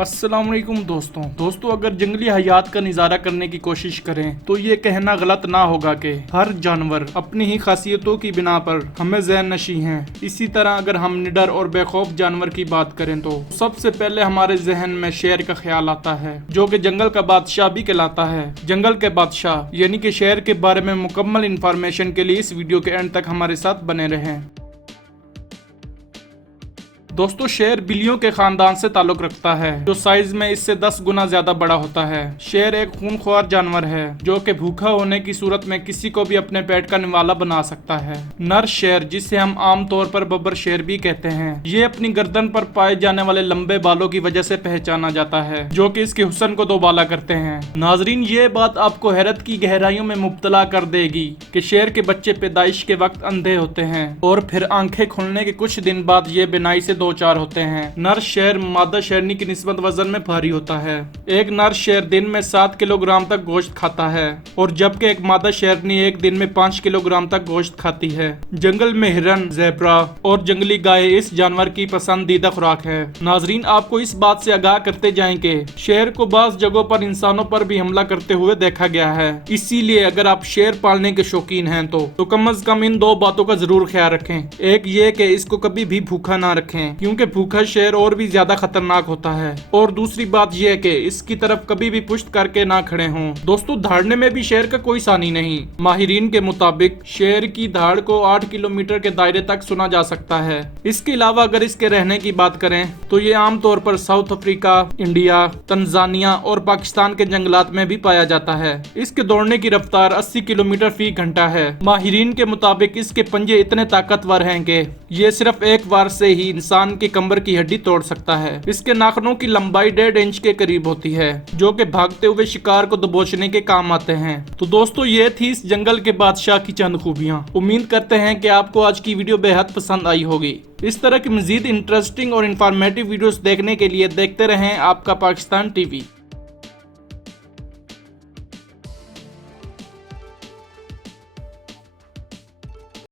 अस्सलाम वालेकुम दोस्तों अगर जंगली हयात का नज़ारा करने की कोशिश करें तो ये कहना गलत ना होगा कि हर जानवर अपनी ही खासियतों की बिना पर हमें ज़हन नशी हैं। इसी तरह अगर हम निडर और बेखौफ जानवर की बात करें तो सबसे पहले हमारे जहन में शेर का ख्याल आता है, जो कि जंगल का बादशाह भी कहलाता है। जंगल के बादशाह यानी कि शेर के बारे में मुकम्मल इंफॉर्मेशन के लिए इस वीडियो के एंड तक हमारे साथ बने रहें। दोस्तों शेर बिल्लियों के खानदान से ताल्लुक रखता है, जो साइज में इससे 10 गुना ज्यादा बड़ा होता है। शेर एक खूनख्वार जानवर है जो कि भूखा होने की सूरत में किसी को भी अपने पेट का निवाला बना सकता है। नर शेर, जिसे हम आम तौर पर बब्बर शेर भी कहते हैं, ये अपनी गर्दन पर पाए जाने वाले लंबे बालों की वजह से पहचाना जाता है, जो कि इसके हुस्न को दोबाला करते हैं। नाजरीन, ये बात आपको हैरत की गहराइयों में मुब्तला कर देगी कि शेर के बच्चे पैदाइश के वक्त अंधे होते हैं और फिर आंखें खुलने के कुछ दिन बाद ये बिनाई से दो चार होते हैं। नर शेर मादा शेरनी की निस्बत वजन में भारी होता है। एक नर शेर दिन में 7 किलोग्राम तक गोश्त खाता है और जबकि एक मादा शेरनी एक दिन में 5 किलोग्राम तक गोश्त खाती है। जंगल में हिरन, ज़ेब्रा और जंगली गाय इस जानवर की पसंदीदा खुराक है। नाजरीन, आपको इस बात से आगाह करते जाएं कि शेर को बाज़ जगहों पर इंसानों पर भी हमला करते हुए देखा गया है। इसीलिए अगर आप शेर पालने के शौकीन हैं तो कम अज कम इन 2 बातों का जरूर ख्याल रखें। एक ये कि इसको कभी भी भूखा ना रखें, क्योंकि भूखा शेर और भी ज्यादा खतरनाक होता है। और दूसरी बात यह है कि इसकी तरफ कभी भी पुश्त करके ना खड़े हों। दोस्तों धाड़ने में भी शेर का कोई सानी नहीं। माहिरीन के मुताबिक शेर की धाड़ को 8 किलोमीटर के दायरे तक सुना जा सकता है। इसके अलावा अगर इसके रहने की बात करें तो ये आमतौर पर साउथ अफ्रीका, इंडिया, तंजानिया और पाकिस्तान के जंगलात में भी पाया जाता है। इसके दौड़ने की रफ्तार 80 किलोमीटर फी घंटा है। माहिरीन के मुताबिक इसके पंजे इतने ताकतवर हैं कि ये सिर्फ एक बार से ही इंसान के कमर की हड्डी तोड़ सकता है। इसके नाखूनों की लंबाई 1.5 इंच के करीब होती है, जो कि भागते हुए शिकार को दबोचने के काम आते हैं। तो दोस्तों ये थी इस जंगल के बादशाह की चंद खूबियां। उम्मीद करते हैं कि आपको आज की वीडियो बेहद पसंद आई होगी। इस तरह की मजीद इंटरेस्टिंग और इंफॉर्मेटिव वीडियोस देखने के लिए देखते रहें आपका पाकिस्तान टीवी।